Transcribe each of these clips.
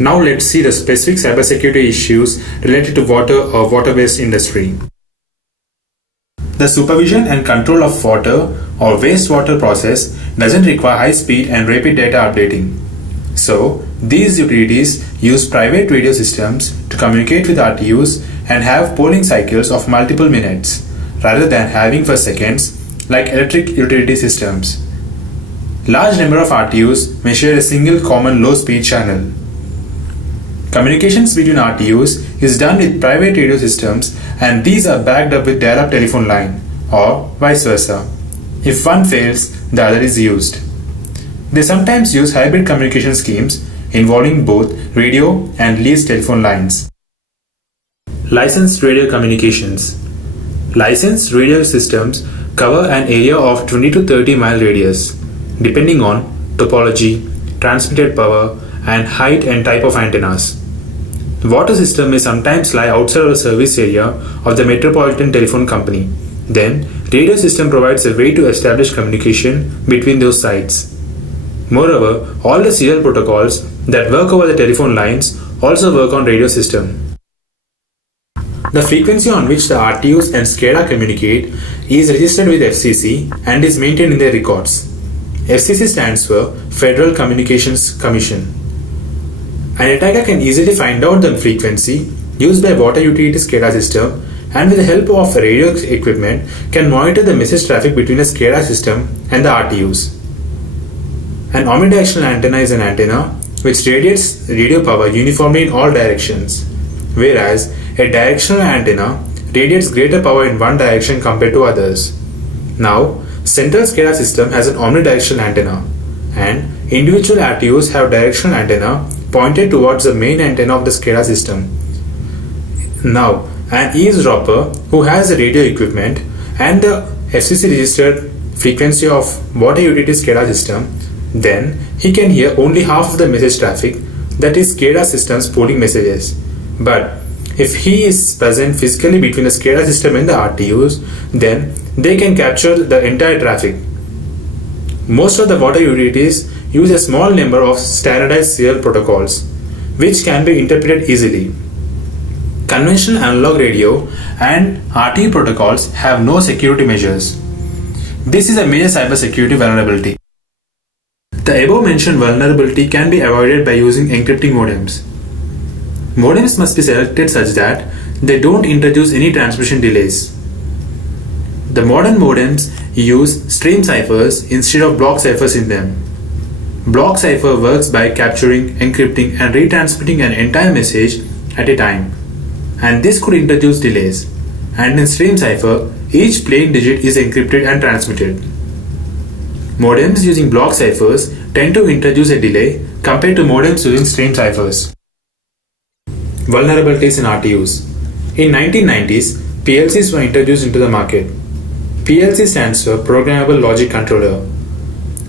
Now let's see the specific cybersecurity issues related to water or water-based industry. The supervision and control of water or wastewater process doesn't require high speed and rapid data updating. So, these utilities use private radio systems to communicate with RTUs and have polling cycles of multiple minutes, rather than having for seconds like electric utility systems. Large number of RTUs may share a single common low-speed channel. Communications between RTUs is done with private radio systems, and these are backed up with dial-up telephone line, or vice versa. If one fails, the other is used. They sometimes use hybrid communication schemes involving both radio and leased telephone lines. Licensed radio communications. Licensed radio systems cover an area of 20 to 30 mile radius, depending on topology, transmitted power, and height and type of antennas. The water system may sometimes lie outside of the service area of the metropolitan telephone company. Then, radio system provides a way to establish communication between those sites. Moreover, all the serial protocols that work over the telephone lines also work on radio system. The frequency on which the RTUs and SCADA communicate is registered with FCC and is maintained in their records. FCC stands for Federal Communications Commission. An attacker can easily find out the frequency used by water utility SCADA system, and with the help of radio equipment can monitor the message traffic between the SCADA system and the RTUs. An omnidirectional antenna is an antenna which radiates radio power uniformly in all directions, whereas a directional antenna radiates greater power in one direction compared to others. Now, central SCADA system has an omnidirectional antenna, and individual RTUs have directional antenna pointed towards the main antenna of the SCADA system. Now, an eavesdropper who has the radio equipment and the FCC registered frequency of water utility SCADA system, then he can hear only half of the message traffic, that is SCADA system's polling messages. But if he is present physically between the SCADA system and the RTUs, then they can capture the entire traffic. Most of the water utilities use a small number of standardized serial protocols, which can be interpreted easily. Conventional analog radio and RTU protocols have no security measures. This is a major cybersecurity vulnerability. The above mentioned vulnerability can be avoided by using encrypting modems. Modems must be selected such that they don't introduce any transmission delays. The modern modems use stream ciphers instead of block ciphers in them. Block cipher works by capturing, encrypting, and retransmitting an entire message at a time, and this could introduce delays. And in stream cipher, each plain digit is encrypted and transmitted. Modems using block ciphers tend to introduce a delay compared to modems using stream ciphers. Vulnerabilities in RTUs. In 1990s, PLCs were introduced into the market. PLC stands for Programmable Logic Controller,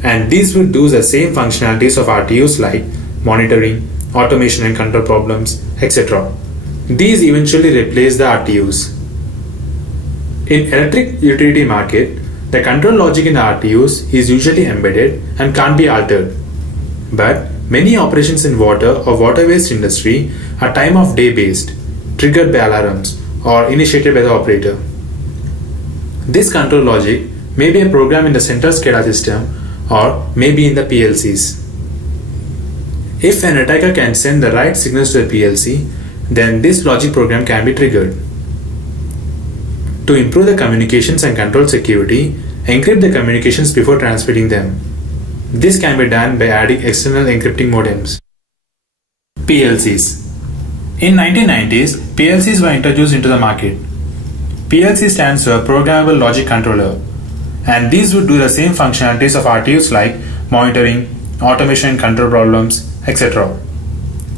and these would do the same functionalities of RTUs like monitoring, automation and control problems, etc. These eventually replace the RTUs. In electric utility market, the control logic in the RTUs is usually embedded and can't be altered. But many operations in water or water-based industry are time of day based, triggered by alarms or initiated by the operator. This control logic may be a program in the central SCADA system or may be in the PLCs. If an attacker can send the right signals to the PLC, then this logic program can be triggered. To improve the communications and control security, encrypt the communications before transmitting them. This can be done by adding external encrypting modems. PLCs. In 1990s, PLCs were introduced into the market. PLC stands for Programmable Logic Controller, and these would do the same functionalities of RTUs like monitoring, automation and control problems, etc.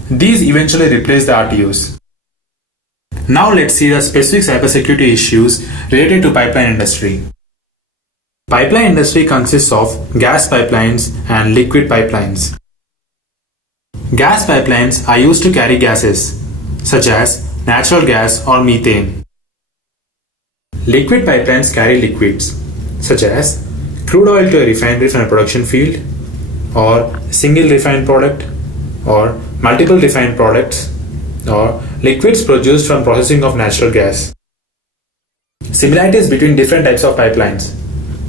These eventually replace the RTUs. Now let's see the specific cybersecurity issues related to pipeline industry. Pipeline industry consists of gas pipelines and liquid pipelines. Gas pipelines are used to carry gases such as natural gas or methane. Liquid pipelines carry liquids such as crude oil to a refinery from a production field, or single refined product, or multiple refined products, or liquids produced from processing of natural gas. Similarities between different types of pipelines.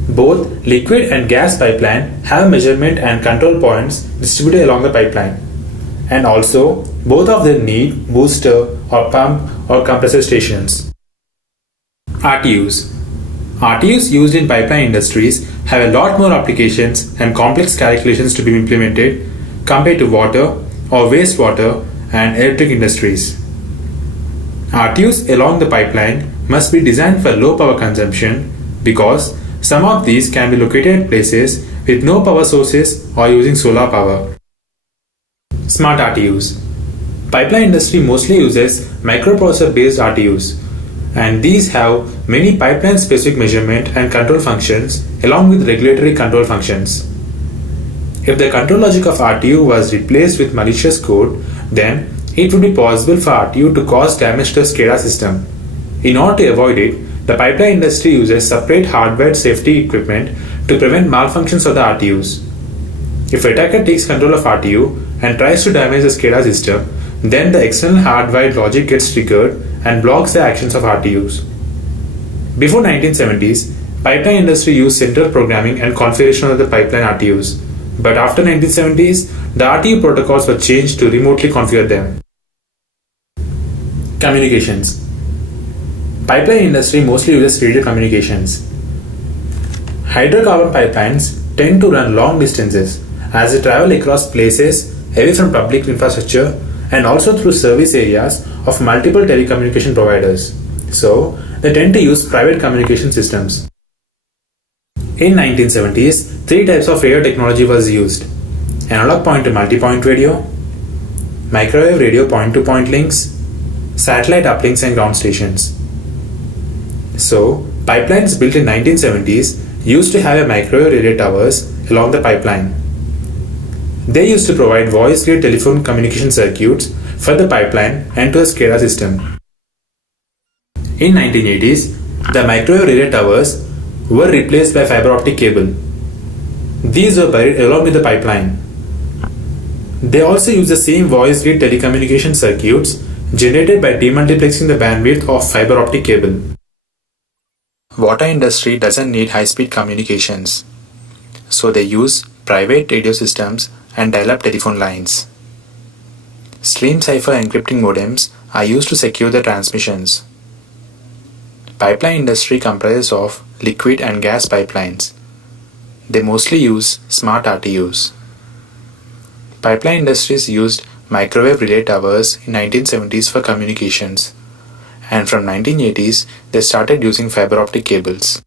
Both liquid and gas pipeline have measurement and control points distributed along the pipeline. And also, both of them need booster or pump or compressor stations. RTUs. RTUs used in pipeline industries have a lot more applications and complex calculations to be implemented compared to water or wastewater and electric industries. RTUs along the pipeline must be designed for low power consumption because some of these can be located at places with no power sources or using solar power. Smart RTUs. Pipeline industry mostly uses microprocessor based RTUs, and these have many pipeline specific measurement and control functions along with regulatory control functions. If the control logic of RTU was replaced with malicious code, then it would be possible for RTU to cause damage to the SCADA system. In order to avoid it, the pipeline industry uses separate hardware safety equipment to prevent malfunctions of the RTUs. If an attacker takes control of RTU and tries to damage the SCADA system, then the external hardwired logic gets triggered and blocks the actions of RTUs. Before 1970s, pipeline industry used central programming and configuration of the pipeline RTUs. But after 1970s, the RTU protocols were changed to remotely configure them. Communications. Pipeline industry mostly uses radio communications. Hydrocarbon pipelines tend to run long distances as they travel across places away from public infrastructure and also through service areas of multiple telecommunication providers. So, they tend to use private communication systems. In 1970s, three types of radio technology was used: analog point to multipoint radio, microwave radio point-to-point links, satellite uplinks and ground stations. So, pipelines built in 1970s used to have a microwave radio towers along the pipeline. They used to provide voice-grid telephone communication circuits for the pipeline and to the SCADA system. In 1980s, the microwave radio towers were replaced by fiber optic cable. These were buried along with the pipeline. They also use the same voice-grid telecommunication circuits generated by demultiplexing the bandwidth of fiber optic cable. Water industry doesn't need high-speed communications, so they use private radio systems and dial-up telephone lines. Stream cipher encrypting modems are used to secure the transmissions. Pipeline industry comprises of liquid and gas pipelines. They mostly use smart RTUs. Pipeline industries used microwave relay towers in 1970s for communications, and from 1980s they started using fiber optic cables.